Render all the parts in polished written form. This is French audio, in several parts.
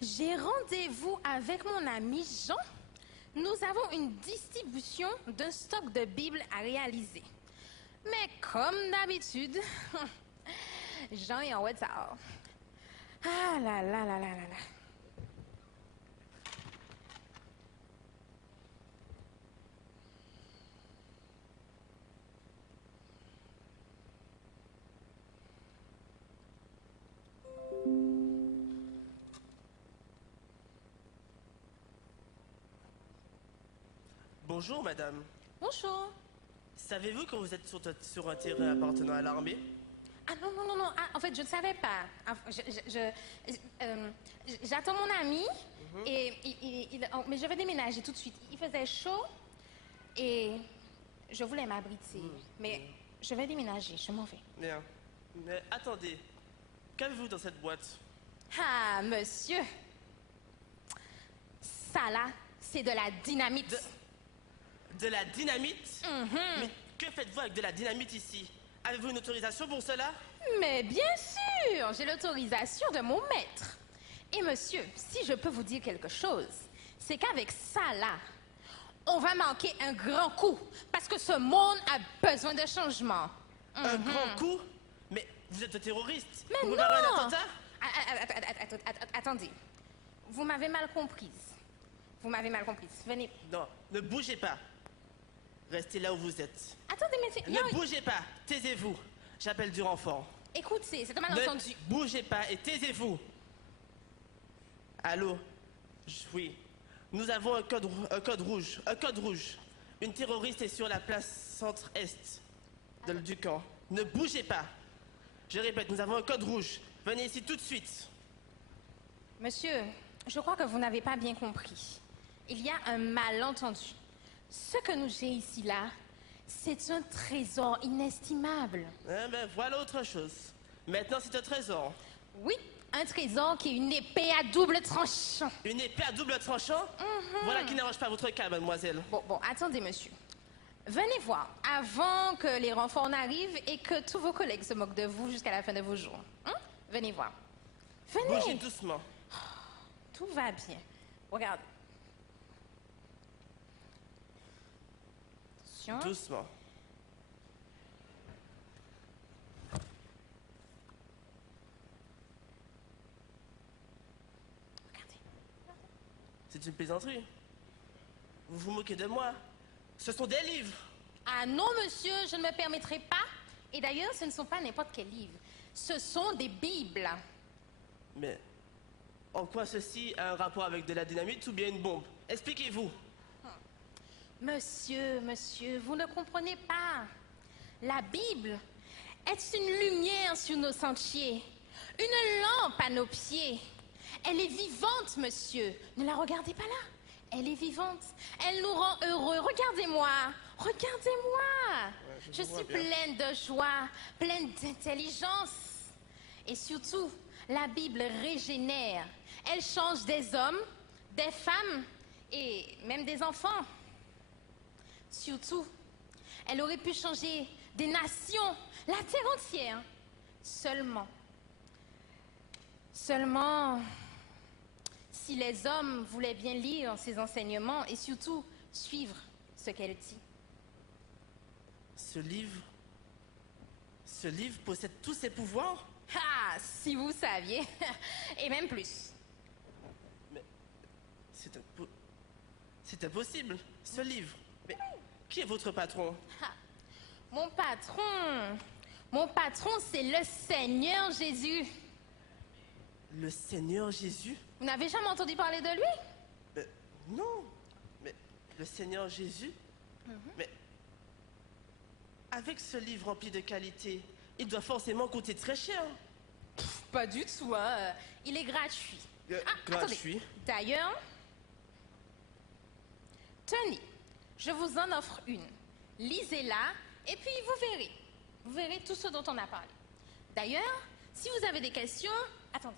J'ai rendez-vous avec mon ami Jean. Nous avons une distribution d'un stock de Bibles à réaliser. Mais comme d'habitude, Jean est en retard. Ah là là là là là là. Bonjour, madame. Bonjour. Savez-vous que vous êtes sur un terrain appartenant à l'armée? Ah non, non, non, non. Ah, en fait, je ne savais pas. J'attends mon ami et mais je vais déménager tout de suite. Il faisait chaud et je voulais m'abriter. Mais je vais déménager, je m'en vais. Bien. Mais attendez, qu'avez-vous dans cette boîte? Ah, monsieur. Ça là, c'est de la dynamite. De la dynamite? Mais que faites-vous avec de la dynamite ici? Avez-vous une autorisation pour cela? Mais bien sûr, j'ai l'autorisation de mon maître. Et monsieur, si je peux vous dire quelque chose, c'est qu'avec ça là, on va manquer un grand coup parce que ce monde a besoin de changement. Un grand coup? Mais vous êtes terroriste. Mais vous non! préparez un attentat? Attendez, vous m'avez mal comprise. Vous m'avez mal comprise. Venez. Non, ne bougez pas. Restez là où vous êtes. Attendez, mais c'est... Ne bougez pas, taisez-vous. J'appelle du renfort. Écoute, c'est un malentendu. Ne bougez pas et taisez-vous. Allô? Oui. Nous avons un code rouge. Un code rouge. Une terroriste est sur la place centre-est du camp. Ne bougez pas. Je répète, nous avons un code rouge. Venez ici tout de suite. Monsieur, je crois que vous n'avez pas bien compris. Il y a un malentendu. Ce que nous j'ai ici là, c'est un trésor inestimable. Eh ben, voilà autre chose. Maintenant, c'est un trésor. Oui, un trésor qui est une épée à double tranchant. Une épée à double tranchant? Voilà qui n'arrange pas votre cas, mademoiselle. Bon, attendez, monsieur. Venez voir, avant que les renforts n'arrivent et que tous vos collègues se moquent de vous jusqu'à la fin de vos jours. Venez voir. Venez. Bougez doucement. Tout va bien. Regardez. Attention. Doucement. Regardez. C'est une plaisanterie. Vous vous moquez de moi. Ce sont des livres. Ah non, monsieur, je ne me permettrai pas. Et d'ailleurs, ce ne sont pas n'importe quels livres. Ce sont des Bibles. Mais en quoi ceci a un rapport avec de la dynamite ou bien une bombe? Expliquez-vous. Monsieur, vous ne comprenez pas. La Bible est une lumière sur nos sentiers, une lampe à nos pieds. Elle est vivante, monsieur. Ne la regardez pas là. Elle est vivante. Elle nous rend heureux. Regardez-moi. Regardez-moi. Je suis pleine de joie, pleine d'intelligence. Et surtout, la Bible régénère. Elle change des hommes, des femmes et même des enfants. Surtout, elle aurait pu changer des nations, la terre entière. Seulement, si les hommes voulaient bien lire ses enseignements et surtout suivre ce qu'elle dit. Ce livre possède tous ses pouvoirs? Ah, si vous saviez, et même plus. Mais c'est impossible, ce livre. Mais qui est votre patron? Ah, mon patron, c'est le Seigneur Jésus. Le Seigneur Jésus? Vous n'avez jamais entendu parler de lui? Non. Mais le Seigneur Jésus? Mais avec ce livre rempli de qualité, il doit forcément coûter très cher. Pas du tout, hein. Il est gratuit. Gratuit? Attendez. D'ailleurs, tenez, je vous en offre une. Lisez-la et puis vous verrez. Vous verrez tout ce dont on a parlé. D'ailleurs, si vous avez des questions, attendez.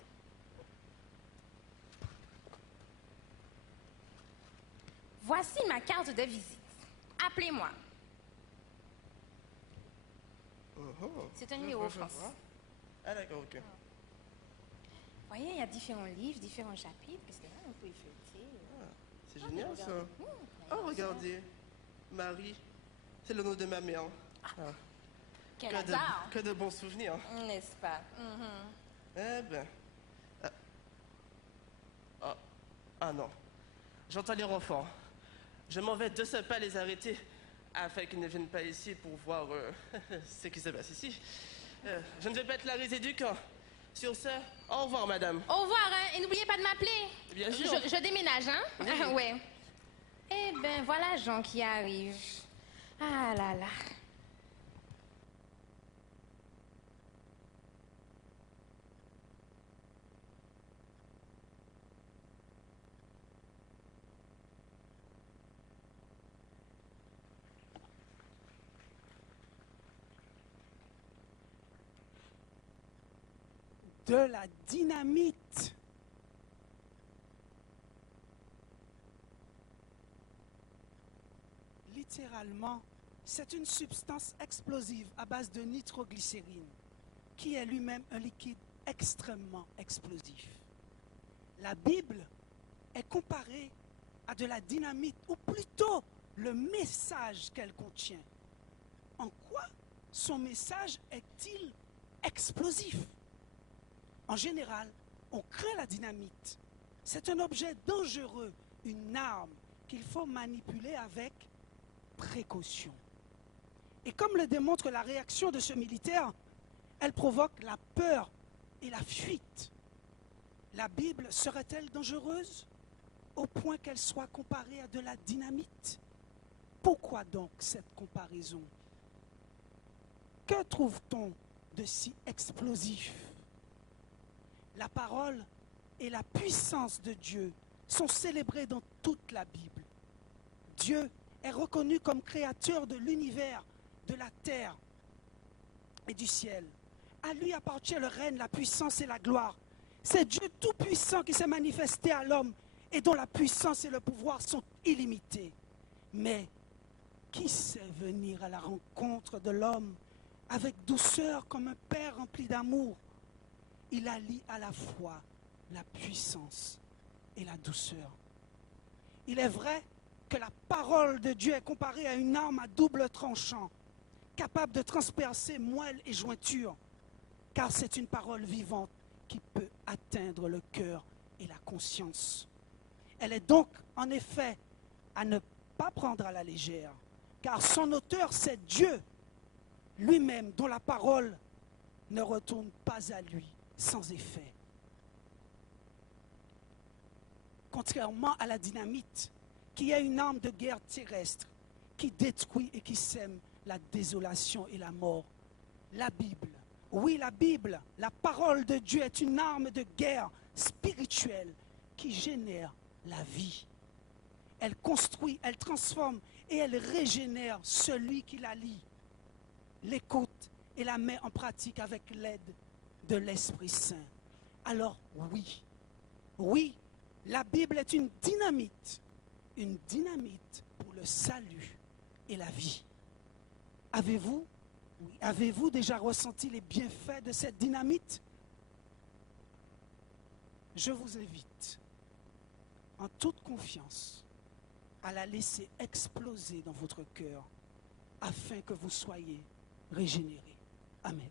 Voici ma carte de visite. Appelez-moi. C'est un numéro France. Ah d'accord, ok. voyez, il y a différents livres, différents chapitres. Qu'est-ce que là, on peut y feuilleter? C'est génial ça. Oh, Regardez ça. regardez. Marie, c'est le nom de ma mère. Quel hasard, Que de bons souvenirs. n'est-ce pas? Eh ben. Ah, ah non. J'entends les enfants. Je m'en vais de ce pas les arrêter afin qu'ils ne viennent pas ici pour voir ce qui se passe ici. Je ne vais pas être la risée du camp. Sur ce, au revoir, madame. Au revoir, hein, et n'oubliez pas de m'appeler. Bien sûr. Je déménage, hein? Oui. Ouais. Eh ben, voilà Jean qui arrive. Ah là là. De la dynamite. Littéralement, c'est une substance explosive à base de nitroglycérine, qui est lui-même un liquide extrêmement explosif. La Bible est comparée à de la dynamite, ou plutôt le message qu'elle contient. En quoi son message est-il explosif? En général, on craint la dynamite. C'est un objet dangereux, une arme qu'il faut manipuler avec précaution. Et comme le démontre la réaction de ce militaire, elle provoque la peur et la fuite. La Bible serait-elle dangereuse au point qu'elle soit comparée à de la dynamite? Pourquoi donc cette comparaison? Que trouve-t-on de si explosif? La parole et la puissance de Dieu sont célébrées dans toute la Bible. Dieu est reconnu comme créateur de l'univers, de la terre et du ciel. À lui appartient le règne, la puissance et la gloire. C'est Dieu tout-puissant qui s'est manifesté à l'homme et dont la puissance et le pouvoir sont illimités. Mais qui sait venir à la rencontre de l'homme avec douceur comme un père rempli d'amour? Il allie à la fois la puissance et la douceur. Il est vrai que la parole de Dieu est comparée à une arme à double tranchant, capable de transpercer moelle et jointure, car c'est une parole vivante qui peut atteindre le cœur et la conscience. Elle est donc, en effet, à ne pas prendre à la légère, car son auteur, c'est Dieu lui-même, dont la parole ne retourne pas à lui sans effet. Contrairement à la dynamite, qui est une arme de guerre terrestre, qui détruit et qui sème la désolation et la mort, la Bible, oui, la Bible, la parole de Dieu est une arme de guerre spirituelle qui génère la vie. Elle construit, elle transforme et elle régénère celui qui la lit, l'écoute et la met en pratique avec l'aide de l'Esprit Saint. Alors oui, la Bible est une dynamite pour le salut et la vie. Avez-vous déjà ressenti les bienfaits de cette dynamite? Je vous invite, en toute confiance, à la laisser exploser dans votre cœur afin que vous soyez régénérés. Amen.